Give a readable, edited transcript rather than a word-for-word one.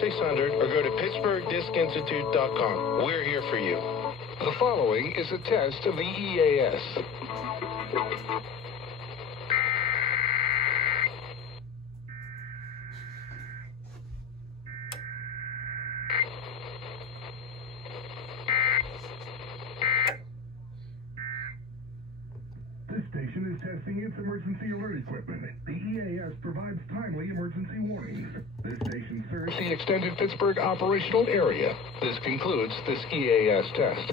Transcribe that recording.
3600 or go to PittsburghDiscInstitute.com. We're here for you. The following is a test of the EAS. This station is testing its emergency alert equipment. The EAS provides timely emergency warnings. This station serves The extended Pittsburgh operational area. This concludes this EAS test.